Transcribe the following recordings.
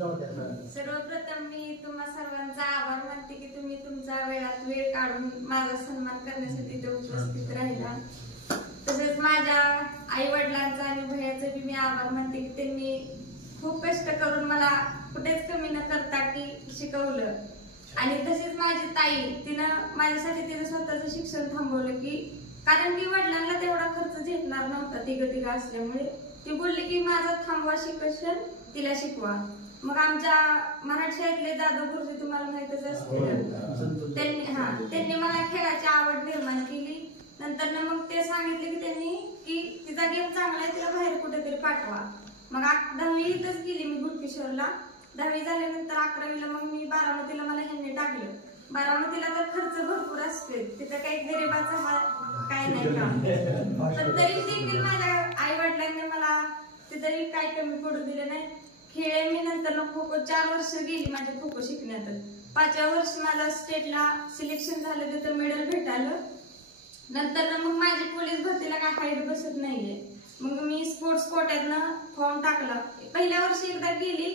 सर्वप्रथम मी तुम्हा सर्वांचा आभार मानते की तुम्ही तुमचा वेळ काढून माझा सन्मान करण्यासाठी इथे उपस्थित राहिला। तसेच माझ्या आई वडिलांचा आणि भैयाचा भी मी आभार मानते की त्यांनी खूप कष्ट करून मला कुठेच कमी न करता की शिकवलं। आणि तसेच माझी ताई तिनं माझ्यासाठी तिचं स्वतःचं शिक्षण थांबवलं की कारण की वडिलांना तेवढा खर्च झेपणार नव्हता तिघ असल्यामुळे ती बोलली की माझा थांबवा शिक्षण तिला शिकवा। मग आमच्या मराठी शाळेतले दादा गुरुजी तुम्हाला माहितच असतील, त्यांनी मला खेळाची आवड निर्माण केली। नंतर मग ते सांगितले की त्यांनी की तिचा गेम चांगला आहे तिला बाहेर कुठेतरी पाठवा। मग 10वी इथंच गेली मी गुडकेश्वरला। 10वी झाल्यानंतर 11वीला मग मी बारामतीला मला ह्यांनी टाकलं। बारामतीला तर खर्च भरपूर असते, तिथं काही गरीबाचा हाल काय नाही का, पण तरी देखील माझ्या आई वडिलांनी मला तिथंही काही कमी पडू दिलं नाही। खेळ मी नंतर खो खो 4 वर्ष गेली माझ्या खो खो शिकण्यात। 5व्या वर्षी माझा स्टेटला सिलेक्शन झालं, तिथं मेडल भेटालं। नंतर मग माझी पोलीस भरतीला काय हाईट बसत नाहीये, मग मी स्पोर्ट्स कोट्यातनं फॉर्म टाकला। पहिल्या वर्षी एकदा गेली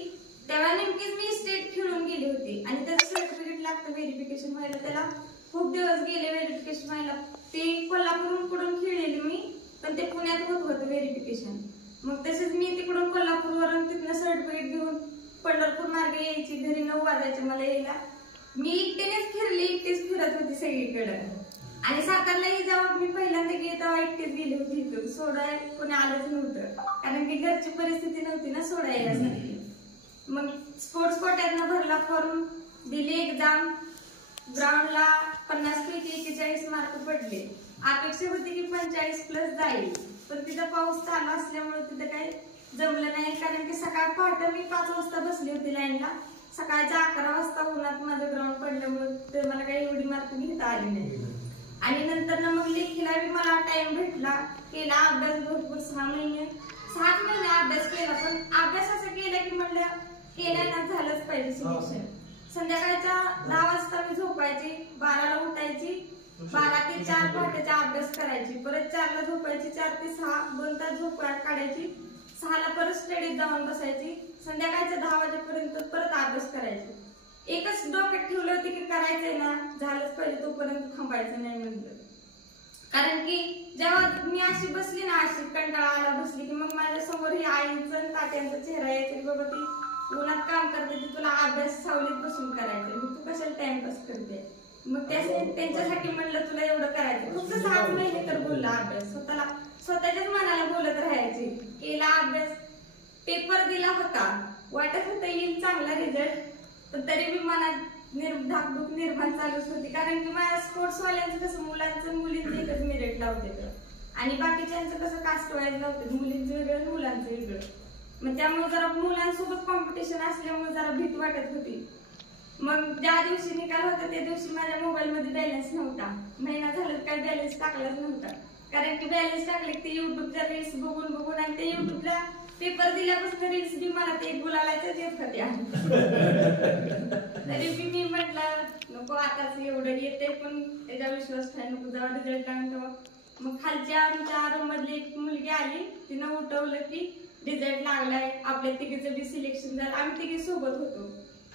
तेव्हा नेमकीच मी स्टेट खेळून गेली होती आणि त्याचं सर्टिफिकेट लागतं व्हेरिफिकेशन व्हायला, त्याला खूप दिवस गेले व्हेरिफिकेशन व्हायला। ते कोल्हापूरहून पुढून खेळलेली मी, पण ते पुण्यात होत होतं व्हेरिफिकेशन। मग तसेच मी तिकडून कोल्हापूरवरून तिथनं सर्टिफिकेट घेऊन पंढरपूर मार्गे यायची, घरी 9 वाजायचे मला यायला। मी एकटीनेच फिरली, एकटीच फिरत होती सगळीकडे। आणि सातारलाही जेव्हा मी पहिल्यांदा गेले तेव्हा एकटीच गेली होती, इथून सोडाय कोणी आलंच नव्हतं कारण की घरची परिस्थिती नव्हती ना सोडायला। मग स्पोर्ट्स कोट्यातनं भरला फॉर्म, दिली एक्झाम। ग्राउंडला 50 पैकी 41 मार्क पडले। अपेक्षा होती की 45+ जाईल, पण तिथं पाऊस चालू असल्यामुळे तिथं काही जमलं नाही कारण की सकाळ पहाटे मी 5 वाजता बसली होती लाईनला। सकाळच्या 11 वाजता उन्हात माझं ग्राउंड पडल्यामुळे मला काही एवढी मार्क घेता आली नाही। आणि नंतर मग लेखीला मला टाइम भेटला, केला अभ्यास भरपूर। 6 महिने अभ्यास केला, पण अभ्यास असं केला की म्हणलं केल्यानं झालंच पाहिजे सिलेक्शन। संध्याकाळच्या 10 वाजता मी झोपायची, 12ला उठायची, 12 ते 4 पहाटेचा अभ्यास करायची, परत 4ला झोपायची, 4 ते 6 2 तास झोप काढायची, 6ला परत स्टडीत जाऊन बसायची, संध्याकाळच्या 10 वाजेपर्यंत परत अभ्यास करायची। एकच डोक्यात ठेवलं होती की करायचंय ना, झालंच पाहिजे, तोपर्यंत थांबायचं नाही म्हणलं। कारण की जेव्हा मी अशी बसली ना, अशी कंटाळा आला बसली की मग माझ्या समोर ही आईचा तात्यांचा चेहरा यायचा की बाबा ती उन्हात काम करते, ती तुला अभ्यास सावलीत बसून करायचं, मग तू कशाला टाइमपास करते। मग त्यांच्यासाठी म्हणलं तुला एवढं करायचं। फक्त 6 महिने तर बोलला अभ्यास, स्वतःच्याच मनाला बोलत राहायची। केला अभ्यास, पेपर दिला होता, वाटत होतं येईल चांगला रिझल्ट, पण तरी मी मनात धाकधूक निर्माण चालूच होती कारण की माझ्या स्पोर्ट्स वाल्यांचं कसं मुलांचं मुलींचं एकच मेरिट लावते आणि बाकीच्यांचं कसं कास्ट वाईज लावते, मुलींचं वेगळं मुलांचं वेगळं। मग त्यामुळे जरा मुलांसोबत कॉम्पिटिशन असल्यामुळे जरा भीती वाटत होती। मग ज्या दिवशी निकाल होता त्या दिवशी माझ्या मोबाईल मध्ये बॅलन्स नव्हता, महिना झाला काय बॅलन्स टाकलाच नव्हता कारण की बॅलन्स टाकले की युट्यूबच्या रील्स बघून आणि ते युट्यूबला पेपर दिल्यापासून रील्स बी मला ते बोलायलाच येत होत्या। तरी मी म्हटलं नको आताच एवढं येते, पण त्याचा विश्वास ठेवा नको, जेव्हा रिझल्ट लागला मग खालच्या आमच्या रूम मधली एक मुलगी आली, तिनं उठवलं की रिझल्ट लागलाय, आपल्या तिघीचं बी सिलेक्शन झालं। आम्ही तिघी सोबत होतो,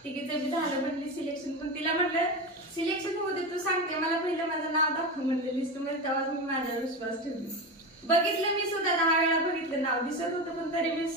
तिघीचं बी झालं म्हटली सिलेक्शन, पण तिला म्हटलं सिलेक्शन होते तू सांगते मला, पहिलं माझं नाव दाखव म्हटलं लिस्ट मध्ये, तेव्हाच मी माझ्यावर विश्वास ठेवला। बघितलं मी सुद्धा 10 वेळा बघितलं, नाव दिसत होतं पण तरी मी